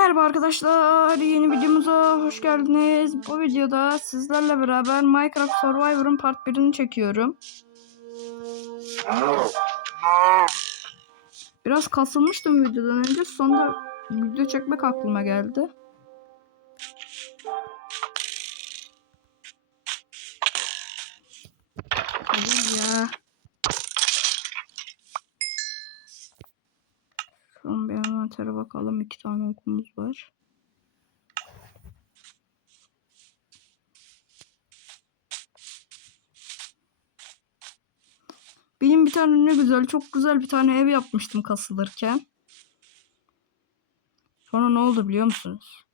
Merhaba arkadaşlar, yeni videomuza hoş geldiniz. Bu videoda sizlerle beraber Minecraft Survivor'ın part 1'ini çekiyorum. Biraz kasılmıştım videodan önce, sonra video çekmek aklıma geldi. Envantere bakalım. İki tane okumuz var. Benim bir tane ne güzel, çok güzel bir tane ev yapmıştım kasılırken. Sonra ne oldu biliyor musunuz?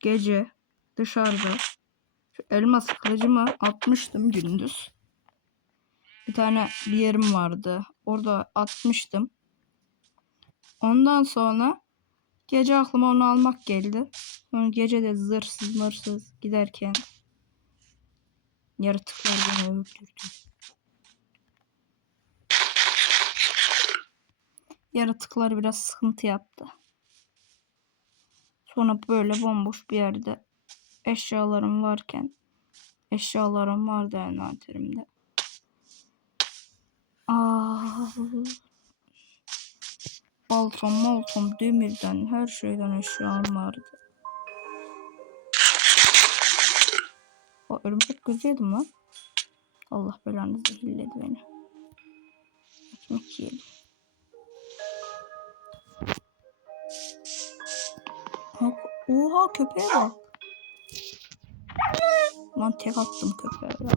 Gece dışarıda şu elmas kılıcımı atmıştım gündüz. Bir tane bir yerim vardı. Orada atmıştım. Ondan sonra gece aklıma onu almak geldi. Sonra gece de zırsız mırsız giderken yaratıklar beni öldürdü. Yaratıklar biraz sıkıntı yaptı. Sonra böyle bomboş bir yerde eşyalarım varken eşyalarım vardı envanterimde. Aa, baltam, maltam, demirden, her şeyden eşyam vardı. O örümcek gözüydüm lan. Allah belanı zehirledi beni. Ekmek yiyelim. Oha, köpeğe bak. Lan tek attım köpeğe.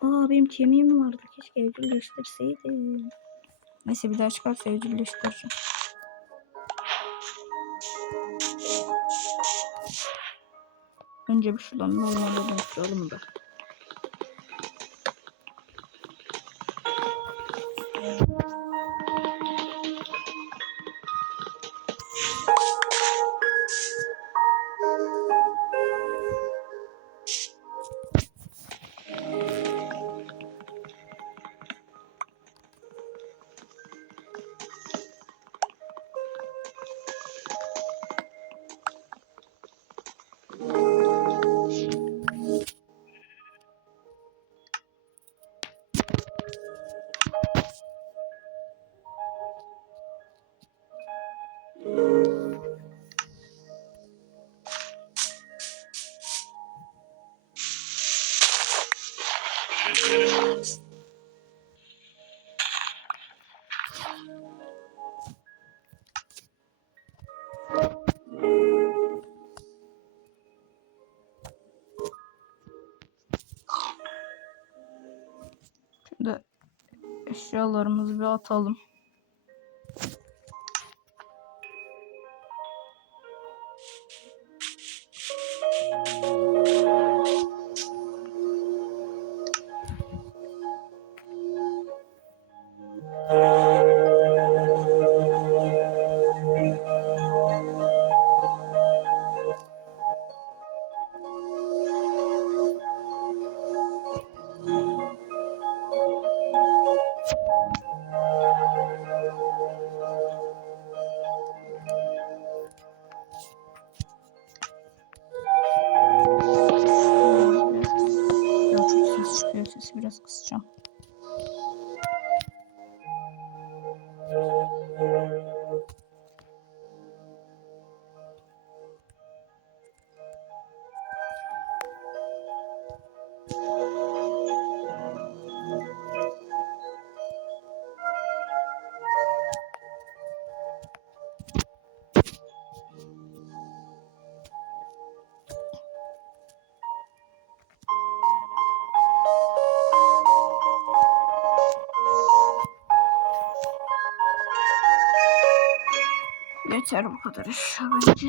Aa benim kemiğim vardı. Keşke evcilleştirseydim. Neyse bir daha çıkarsa evcilleştireceğim. Önce bir şuradan normale dönüştürelim da. Eşyalarımızı bir atalım. Yeter bu kadar eşya bence.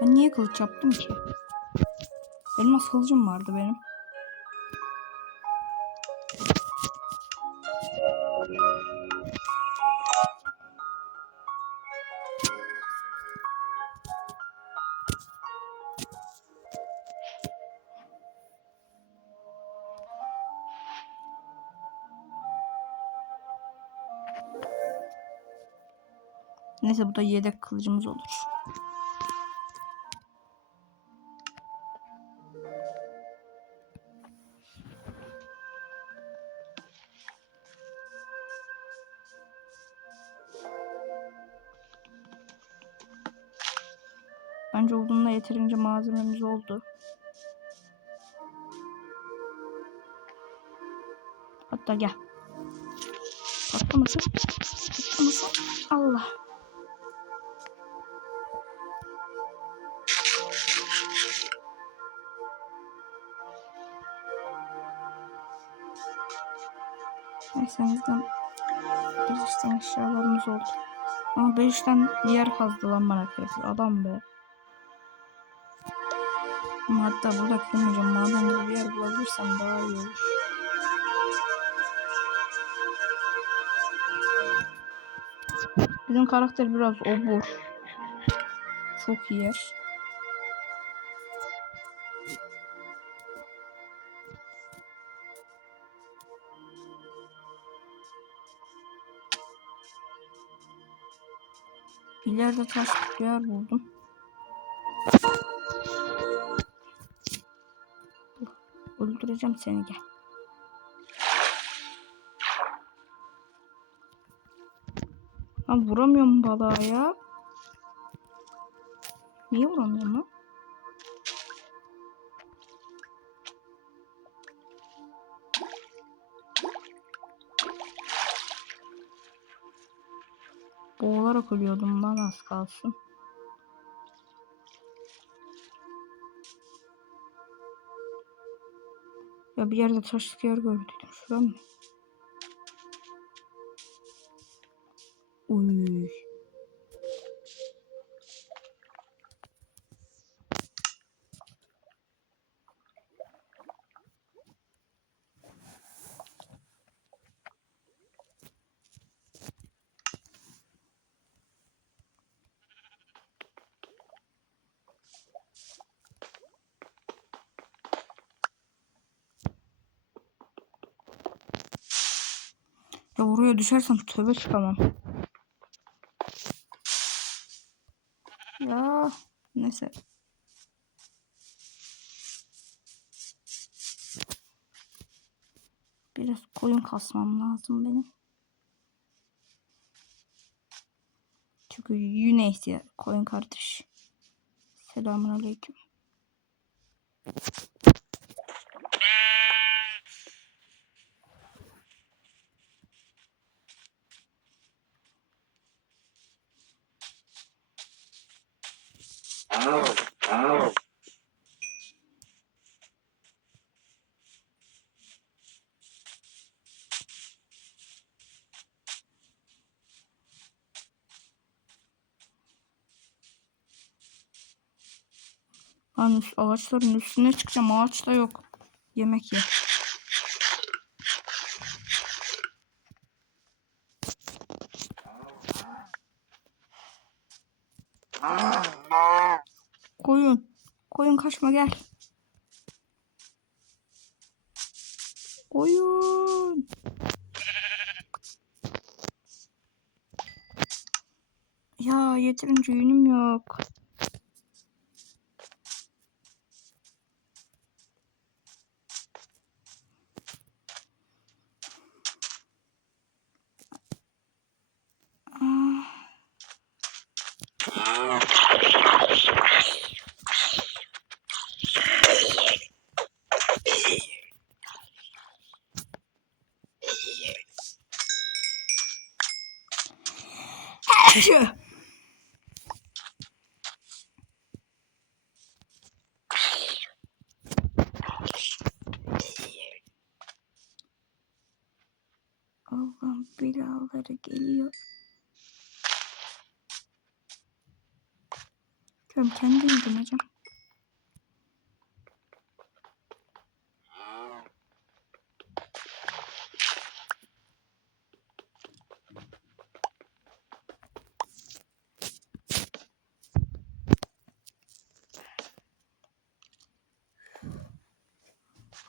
Ben niye kılıç yaptım ki? Elmas kılıcım vardı benim. Neyse bu da yedek kılıcımız olur. Bence odunla yeterince malzememiz oldu. Hatta gel. Patlamasın. Patlamasın. Allah. Azından bir işten eşyalarımız oldu. Ama bir işten bir yer kazdı lan bana kırık. Adam be. Ama hatta burada kırmayacağım. Maden bir yer bulabilirsem daha iyi olur. Bizim karakter biraz obur. Çok yer. İleride taş bir yer buldum. Öldüreceğim seni gel. Lan vuramıyorum balığa ya. Niye vuramıyorum lan? Boğularak ölüyordum lan az kalsın. Ya bir yerde taşlık yer gördüm. Şura mı? Uy. Ya oraya düşersem tövbe çıkamam. Ya neyse. Biraz koyun kasmam lazım benim. Çünkü yüne ihtiyaç koyun kardeş. Selamun aleyküm. Üst- ağaçların üstüne çıkacağım. Ağaçta yok. Yemek ye. Koyun. Koyun kaçma gel. Koyun. Ya yeterince yünüm yok. Belaları geliyor. Tamam kendim gideceğim.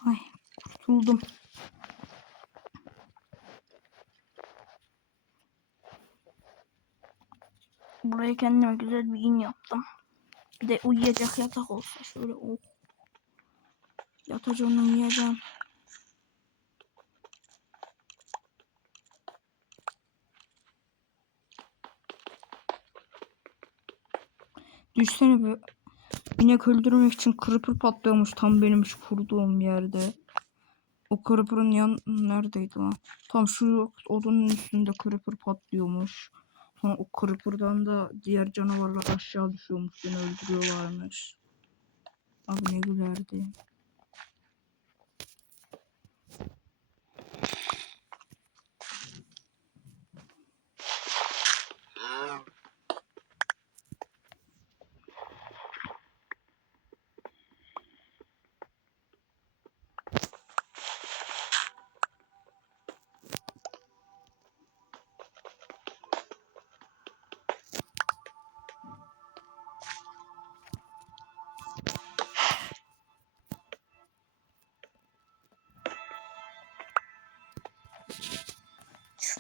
Ay kurtuldum. Buraya kendime güzel bir in yaptım. Bir de uyuyacak yatak olsa şöyle oh. Yatacağım uyuyacağım. Düşsene bir inek öldürmek için creeper patlıyormuş tam benim şu kurduğum yerde. O creeper'ın yan neredeydi lan? Tam şu odunun üstünde creeper patlıyormuş. Sonra o creeper'dan da diğer canavarlar aşağı düşüyormuş. Beni öldürüyorlarmış. Abi ne gülerdi.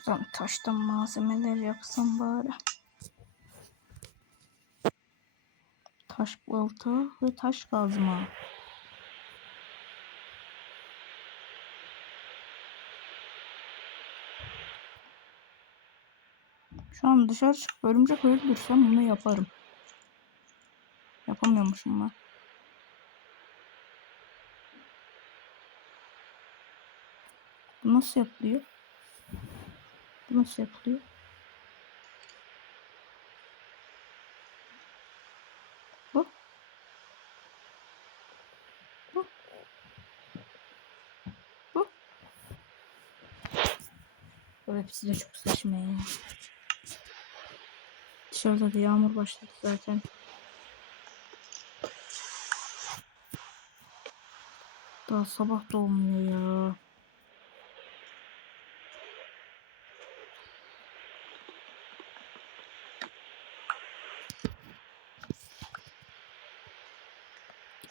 Şuradan taştan malzemeler yapsam bari. Taş balta ve taş kazma. Şu an dışarı çıkıp örümcek öldürsem bunu yaparım. Yapamıyormuşum ben. Bu nasıl yapılıyor? Bu nasıl yapılıyor? Bu. Bu. Bu. Bu hepsi de çok saçma ya. Dışarıda da yağmur başladı zaten. Daha sabah da olmuyor ya.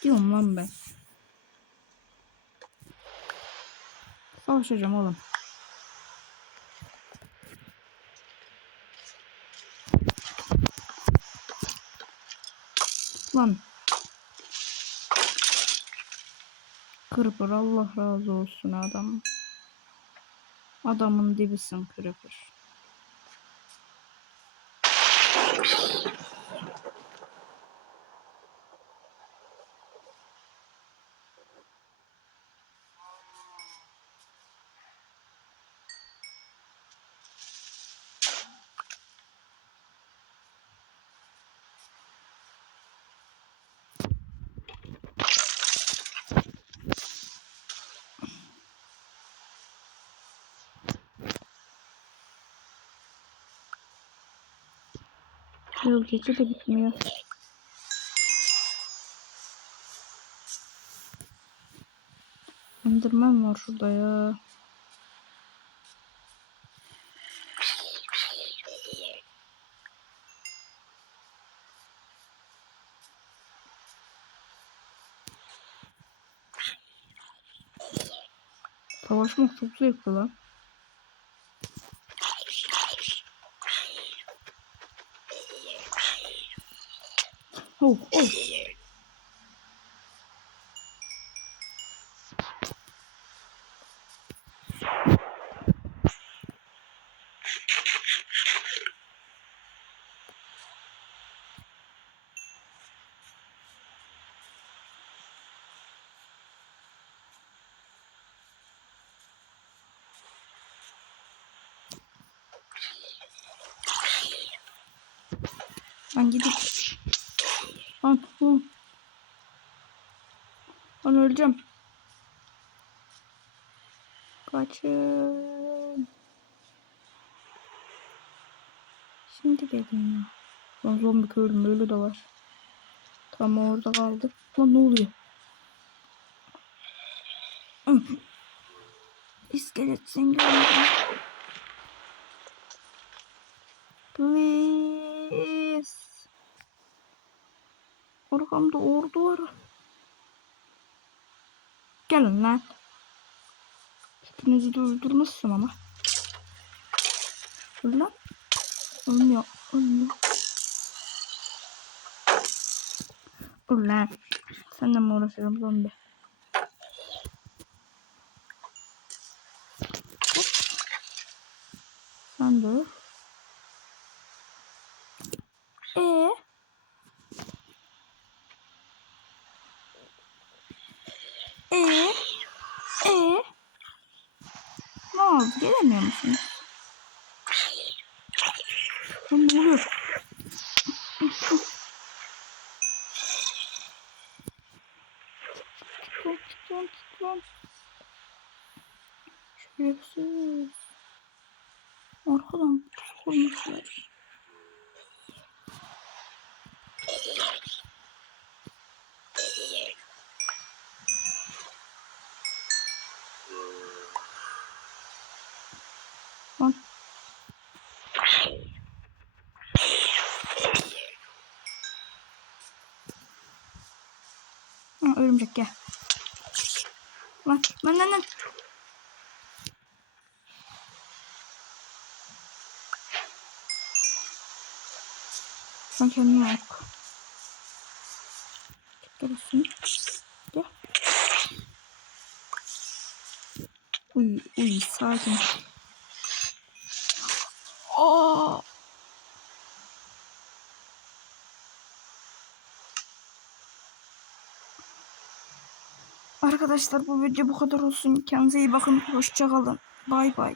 Gidiyorum lan ben. Savaşacağım oğlum. Lan. Kırpır Allah razı olsun adam. Adamın dibisin kırpır. Yıl gece de bitmiyor. Enderman var şurada ya. Savaşmak çok zevkli lan. Oh, oh. Ben gidip Lan lan. Lan öleceğim. Kaçın. Şimdi gelin ya. Lan zombi köylüm öyle de var. Tamam orada kaldı. Lan ne oluyor? İskelet sen gelmedin. Arkamda ordu var. Gelin lan. Hepinizi de öldürmüşsün ama. Öl lan. Ölmüyor. Ölmüyor. Öl lan. Seninle mi uğraşıyorum zombi? Sen de öl. Oldu? Gelemiyor musunuz? Ne oluyor? Çıklan çıklan çıklan. Şerefsiz. Arkadan kurmuşlar. Lan. Ha, örümcek gel. Lan lan lan lan. Ben kendime yok. Üstüne. Gel. Uy uy sakin. Aa! Arkadaşlar bu video bu kadar olsun. Kendinize iyi bakın. Hoşça kalın. Bay bay.